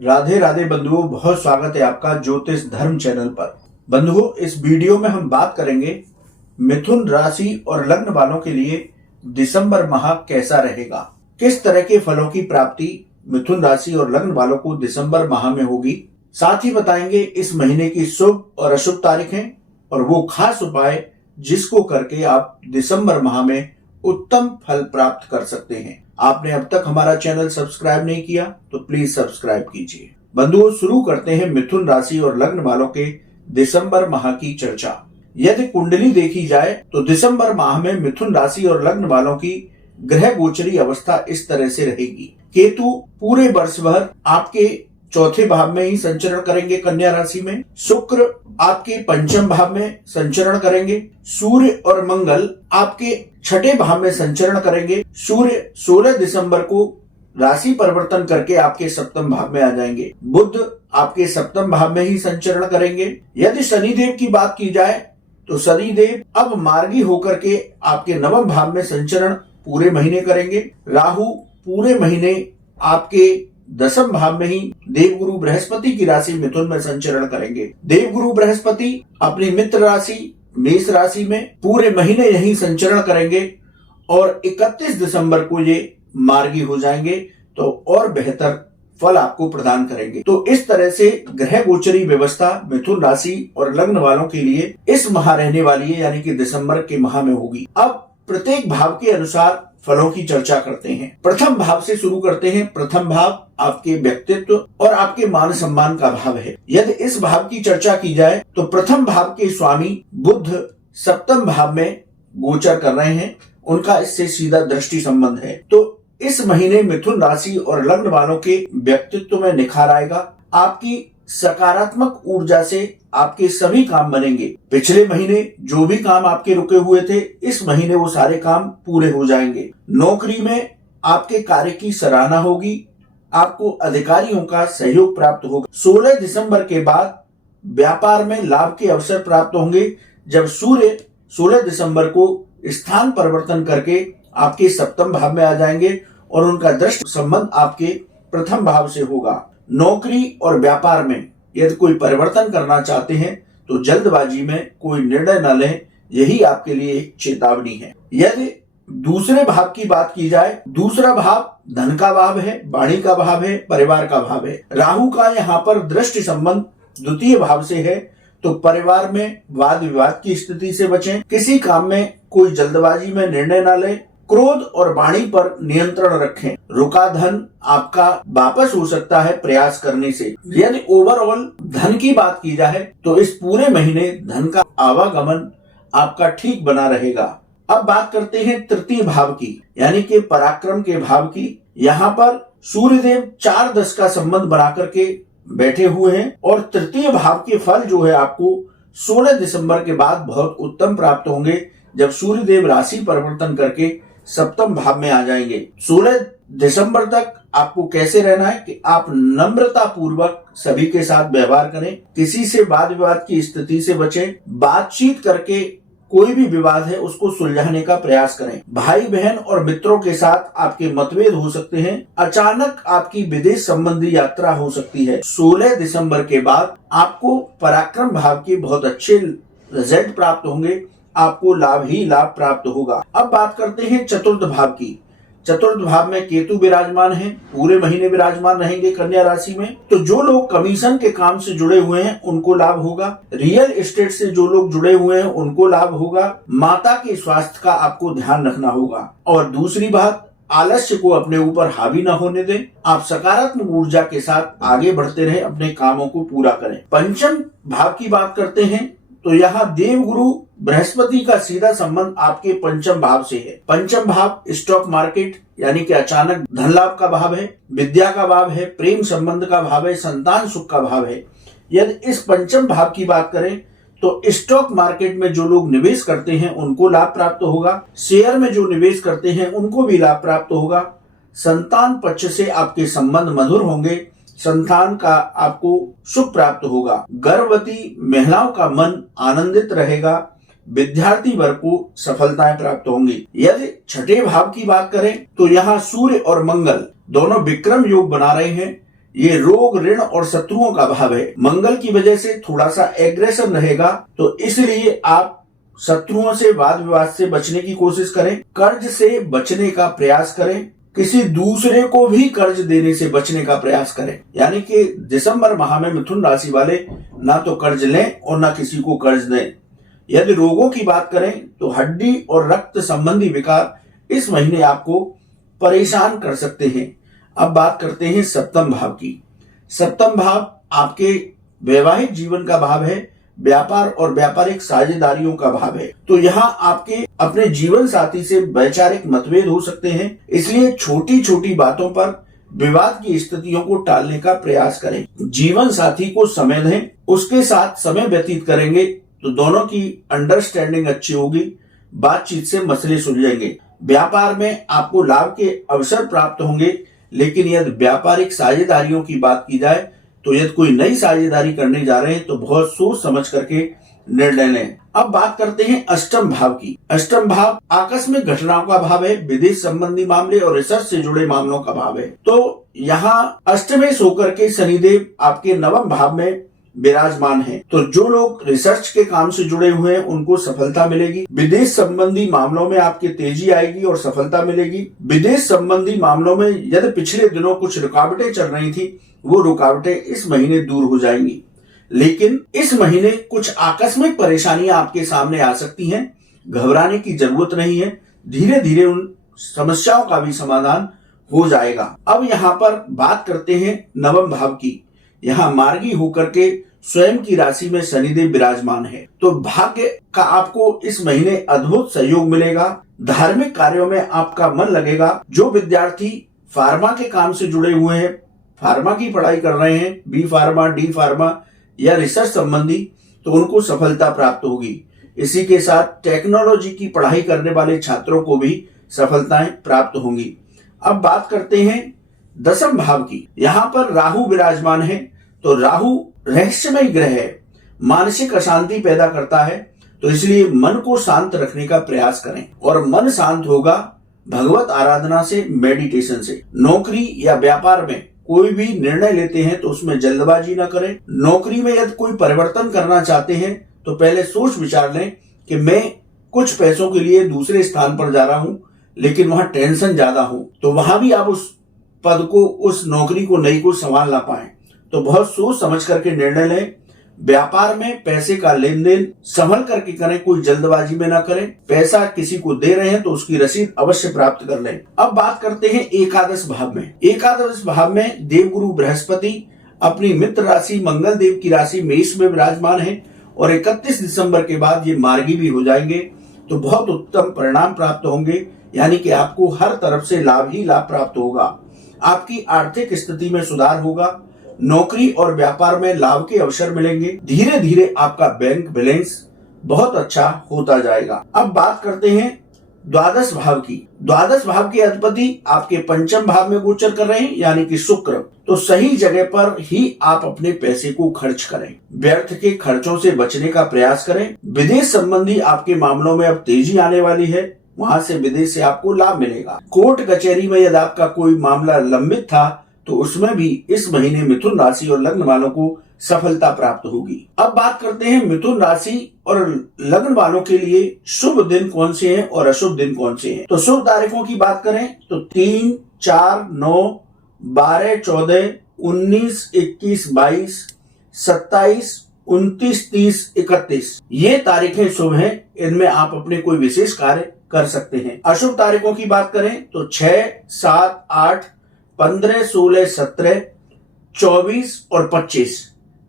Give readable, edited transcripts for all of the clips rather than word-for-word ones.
राधे राधे बंधुओं, बहुत स्वागत है आपका ज्योतिष धर्म चैनल पर। बंधुओं, इस वीडियो में हम बात करेंगे मिथुन राशि और लग्न वालों के लिए दिसंबर माह कैसा रहेगा, किस तरह के फलों की प्राप्ति मिथुन राशि और लग्न वालों को दिसंबर माह में होगी। साथ ही बताएंगे इस महीने की शुभ और अशुभ तारीखें और वो खास उपाय जिसको करके आप दिसंबर माह में उत्तम फल प्राप्त कर सकते हैं। आपने अब तक हमारा चैनल सब्सक्राइब नहीं किया तो प्लीज सब्सक्राइब कीजिए। बंधुओं, शुरू करते हैं मिथुन राशि और लग्न वालों के दिसंबर माह की चर्चा। यदि कुंडली देखी जाए तो दिसंबर माह में मिथुन राशि और लग्न वालों की ग्रह गोचरी अवस्था इस तरह से रहेगी। केतु पूरे वर्ष भर आपके चौथे भाव में ही संचरण करेंगे कन्या राशि में। शुक्र आपके पंचम भाव में संचरण करेंगे। सूर्य और मंगल आपके छठे भाव में संचरण करेंगे। सूर्य 16 दिसंबर को राशि परिवर्तन करके आपके सप्तम भाव में आ जाएंगे। बुध आपके सप्तम भाव में ही संचरण करेंगे। यदि शनिदेव की बात की जाए तो शनिदेव अब मार्गी होकर के आपके नवम भाव में संचरण पूरे महीने करेंगे। राहु पूरे महीने आपके दसम भाव में ही देवगुरु बृहस्पति की राशि मिथुन में संचरण करेंगे। देवगुरु बृहस्पति अपनी मित्र राशि मेष राशि में पूरे महीने यही संचरण करेंगे और 31 दिसंबर को ये मार्गी हो जाएंगे तो और बेहतर फल आपको प्रदान करेंगे। तो इस तरह से ग्रह गोचरी व्यवस्था मिथुन राशि और लग्न वालों के लिए इस माह रहने वाली है, यानी कि दिसंबर के माह में होगी। अब प्रत्येक भाव के अनुसार फलों की चर्चा करते हैं। प्रथम भाव से शुरू करते हैं। प्रथम भाव आपके व्यक्तित्व और आपके मान सम्मान का भाव है। यदि इस भाव की चर्चा की जाए तो प्रथम भाव के स्वामी बुध सप्तम भाव में गोचर कर रहे हैं, उनका इससे सीधा दृष्टि संबंध है। तो इस महीने मिथुन राशि और लग्न वालों के व्यक्तित्व में निखार आएगा। आपकी सकारात्मक ऊर्जा से आपके सभी काम बनेंगे। पिछले महीने जो भी काम आपके रुके हुए थे, इस महीने वो सारे काम पूरे हो जाएंगे। नौकरी में आपके कार्य की सराहना होगी। आपको अधिकारियों का सहयोग प्राप्त होगा। 16 दिसंबर के बाद व्यापार में लाभ के अवसर प्राप्त होंगे, जब सूर्य 16 दिसंबर को स्थान परिवर्तन करके आपके सप्तम भाव में आ जाएंगे और उनका दृष्टि संबंध आपके प्रथम भाव से होगा। नौकरी और व्यापार में यदि कोई परिवर्तन करना चाहते हैं तो जल्दबाजी में कोई निर्णय न लें, यही आपके लिए एक चेतावनी है। यदि दूसरे भाव की बात की जाए, दूसरा भाव धन का भाव है, वाणी का भाव है, परिवार का भाव है। राहु का यहाँ पर दृष्टि संबंध द्वितीय भाव से है, तो परिवार में वाद विवाद की स्थिति से बचें। किसी काम में कोई जल्दबाजी में निर्णय न लें। क्रोध और वाणी पर नियंत्रण रखें। रुका धन आपका वापस हो सकता है प्रयास करने से। यदि ओवरऑल धन की बात की जाए तो इस पूरे महीने धन का आवागमन आपका ठीक बना रहेगा। अब बात करते हैं तृतीय भाव की, यानी कि पराक्रम के भाव की। यहाँ पर सूर्यदेव 4-10 का संबंध बना करके बैठे हुए हैं और तृतीय भाव के फल जो है आपको 16 दिसंबर के बाद बहुत उत्तम प्राप्त होंगे, जब सूर्यदेव राशि परिवर्तन करके सप्तम भाव में आ जाएंगे। 16 दिसंबर तक आपको कैसे रहना है कि आप नम्रता पूर्वक सभी के साथ व्यवहार करें, किसी से वाद विवाद की स्थिति से बचें, बातचीत करके कोई भी विवाद है उसको सुलझाने का प्रयास करें। भाई बहन और मित्रों के साथ आपके मतभेद हो सकते हैं। अचानक आपकी विदेश संबंधी यात्रा हो सकती है। 16 दिसंबर के बाद आपको पराक्रम भाव के बहुत अच्छे रिजल्ट प्राप्त होंगे, आपको लाभ ही लाभ प्राप्त होगा। अब बात करते हैं चतुर्थ भाव की। चतुर्थ भाव में केतु विराजमान है, पूरे महीने विराजमान रहेंगे कन्या राशि में। तो जो लोग कमीशन के काम से जुड़े हुए हैं उनको लाभ होगा। रियल एस्टेट से जो लोग जुड़े हुए हैं उनको लाभ होगा। माता के स्वास्थ्य का आपको ध्यान रखना होगा। और दूसरी बात, आलस्य को अपने ऊपर हावी न होने दें। आप सकारात्मक ऊर्जा के साथ आगे बढ़ते रहें, अपने कामों को पूरा करें। पंचम भाव की बात करते हैं तो यहाँ देवगुरु बृहस्पति का सीधा संबंध आपके पंचम भाव से है। पंचम भाव स्टॉक मार्केट यानी कि अचानक धन लाभ का भाव है, विद्या का भाव है, प्रेम संबंध का भाव है, संतान सुख का भाव है। यदि इस पंचम भाव की बात करें तो स्टॉक मार्केट में जो लोग निवेश करते हैं उनको लाभ प्राप्त होगा। शेयर में जो निवेश करते हैं उनको भी लाभ प्राप्त होगा। संतान पक्ष से आपके संबंध मधुर होंगे। संतान का आपको सुख प्राप्त होगा। गर्भवती महिलाओं का मन आनंदित रहेगा। विद्यार्थी वर्ग को सफलताएं प्राप्त होंगी। यदि छठे भाव की बात करें तो यहाँ सूर्य और मंगल दोनों विक्रम योग बना रहे हैं। ये रोग, ऋण और शत्रुओं का भाव है। मंगल की वजह से थोड़ा सा एग्रेसिव रहेगा, तो इसलिए आप शत्रुओं से, वाद विवाद से बचने की कोशिश करें। कर्ज से बचने का प्रयास करें। किसी दूसरे को भी कर्ज देने से बचने का प्रयास करें। यानी कि दिसंबर माह में मिथुन राशि वाले ना तो कर्ज लें और ना किसी को कर्ज दें। यदि रोगों की बात करें तो हड्डी और रक्त संबंधी विकार इस महीने आपको परेशान कर सकते हैं। अब बात करते हैं सप्तम भाव की। सप्तम भाव आपके वैवाहिक जीवन का भाव है, व्यापार और व्यापारिक साझेदारियों का भाव है। तो यहाँ आपके अपने जीवन साथी से वैचारिक मतभेद हो सकते हैं, इसलिए छोटी छोटी बातों पर विवाद की स्थितियों को टालने का प्रयास करें। जीवन साथी को समय दें, उसके साथ समय व्यतीत करेंगे तो दोनों की अंडरस्टैंडिंग अच्छी होगी, बातचीत से मसले सुलझेंगे। व्यापार में आपको लाभ के अवसर प्राप्त होंगे, लेकिन यदि व्यापारिक साझेदारियों की बात की जाए तो यदि कोई नई साझेदारी करने जा रहे हैं तो बहुत सोच समझ करके निर्णय लें। अब बात करते हैं अष्टम भाव की। अष्टम भाव आकस्मिक घटनाओं का भाव है, विदेश संबंधी मामले और रिसर्च से जुड़े मामलों का भाव है। तो यहाँ अष्टमेश होकर के शनिदेव आपके नवम भाव में विराजमान है। तो जो लोग रिसर्च के काम से जुड़े हुए हैं उनको सफलता मिलेगी। विदेश संबंधी मामलों में आपकी तेजी आएगी और सफलता मिलेगी। विदेश संबंधी मामलों में यदि पिछले दिनों कुछ रुकावटें चल रही थी, वो रुकावटें इस महीने दूर हो जाएंगी। लेकिन इस महीने कुछ आकस्मिक परेशानियां आपके सामने आ सकती हैं। घबराने की जरूरत नहीं है, धीरे धीरे उन समस्याओं का भी समाधान हो जाएगा। अब यहाँ पर बात करते हैं नवम भाव की। यहाँ मार्गी होकर के स्वयं की राशि में शनिदेव विराजमान है, तो भाग्य का आपको इस महीने अद्भुत सहयोग मिलेगा। धार्मिक कार्यों में आपका मन लगेगा। जो विद्यार्थी फार्मा के काम से जुड़े हुए हैं, फार्मा की पढ़ाई कर रहे हैं, बी फार्मा, डी फार्मा या रिसर्च संबंधी, तो उनको सफलता प्राप्त होगी। इसी के साथ टेक्नोलॉजी की पढ़ाई करने वाले छात्रों को भी सफलताएं प्राप्त होंगी। अब बात करते हैं दसम भाव की। यहाँ पर राहु विराजमान है, तो राहु रहस्यमय ग्रह है, मानसिक अशांति पैदा करता है, तो इसलिए मन को शांत रखने का प्रयास करें। और मन शांत होगा भगवत आराधना से, मेडिटेशन से। नौकरी या व्यापार में कोई भी निर्णय लेते हैं तो उसमें जल्दबाजी ना करें। नौकरी में यदि कोई परिवर्तन करना चाहते हैं तो पहले सोच विचार लें कि मैं कुछ पैसों के लिए दूसरे स्थान पर जा रहा हूं, लेकिन वहां टेंशन ज्यादा हो, तो वहां भी आप उस पद को, उस नौकरी को नई को संभाल ना पाए। तो बहुत सोच समझ करके निर्णय लें। व्यापार में पैसे का लेन देन संभल करके करें, कोई जल्दबाजी में ना करें। पैसा किसी को दे रहे हैं तो उसकी रसीद अवश्य प्राप्त कर लें। अब बात करते हैं एकादश भाव में। एकादश भाव में देवगुरु बृहस्पति अपनी मित्र राशि मंगल देव की राशि मेष में विराजमान है और 31 दिसंबर के बाद ये मार्गी भी हो जाएंगे, तो बहुत उत्तम परिणाम प्राप्त होंगे। यानी कि आपको हर तरफ से लाभ ही लाभ प्राप्त होगा। आपकी आर्थिक स्थिति में सुधार होगा। नौकरी और व्यापार में लाभ के अवसर मिलेंगे। धीरे धीरे आपका बैंक बैलेंस बहुत अच्छा होता जाएगा। अब बात करते हैं द्वादश भाव की। द्वादश भाव के अधिपति आपके पंचम भाव में गोचर कर रहे हैं, यानी कि शुक्र। तो सही जगह पर ही आप अपने पैसे को खर्च करें। व्यर्थ के खर्चों से बचने का प्रयास करें। विदेश संबंधी आपके मामलों में अब तेजी आने वाली है, वहां से विदेश से आपको लाभ मिलेगा। कोर्ट कचहरी में यदि आपका कोई मामला लंबित था तो उसमें भी इस महीने मिथुन राशि और लग्न वालों को सफलता प्राप्त होगी। अब बात करते हैं मिथुन राशि और लग्न वालों के लिए शुभ दिन कौन से हैं और अशुभ दिन कौन से हैं। तो शुभ तारीखों की बात करें तो 3, 4, 9, 12, 14, 19, 21, 22, 27, 29, 30, 31 ये तारीखें शुभ हैं। इनमें आप अपने कोई विशेष कार्य कर सकते हैं। अशुभ तारीखों की बात करें तो 6, 7, 8, 15, 16, 17, 24 और 25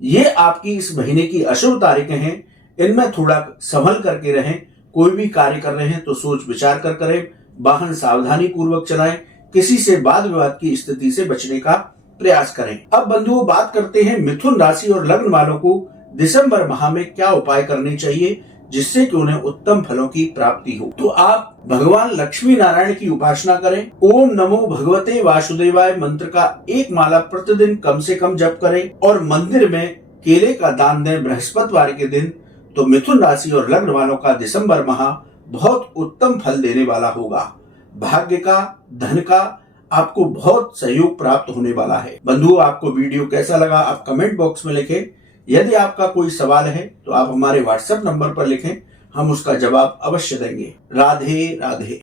ये आपकी इस महीने की अशुभ तारीखें हैं। इनमें थोड़ा संभल करके रहें। कोई भी कार्य कर रहे हैं तो सोच विचार कर करें। वाहन सावधानी पूर्वक चलाएं। किसी से वाद विवाद की स्थिति से बचने का प्रयास करें। अब बंधुओं बात करते हैं मिथुन राशि और लग्न वालों को दिसंबर माह में क्या उपाय करने चाहिए जिससे कि उन्हें उत्तम फलों की प्राप्ति हो। तो आप भगवान लक्ष्मी नारायण की उपासना करें। ओम नमो भगवते वासुदेवाय मंत्र का 1 माला प्रतिदिन कम से कम जप करें और मंदिर में केले का दान दें बृहस्पतिवार के दिन। तो मिथुन राशि और लग्न वालों का दिसंबर माह बहुत उत्तम फल देने वाला होगा। भाग्य का, धन का आपको बहुत सहयोग प्राप्त होने वाला है। बंधुओं, आपको वीडियो कैसा लगा आप कमेंट बॉक्स में लिखें। यदि आपका कोई सवाल है तो आप हमारे व्हाट्सएप नंबर पर लिखें, हम उसका जवाब अवश्य देंगे। राधे राधे।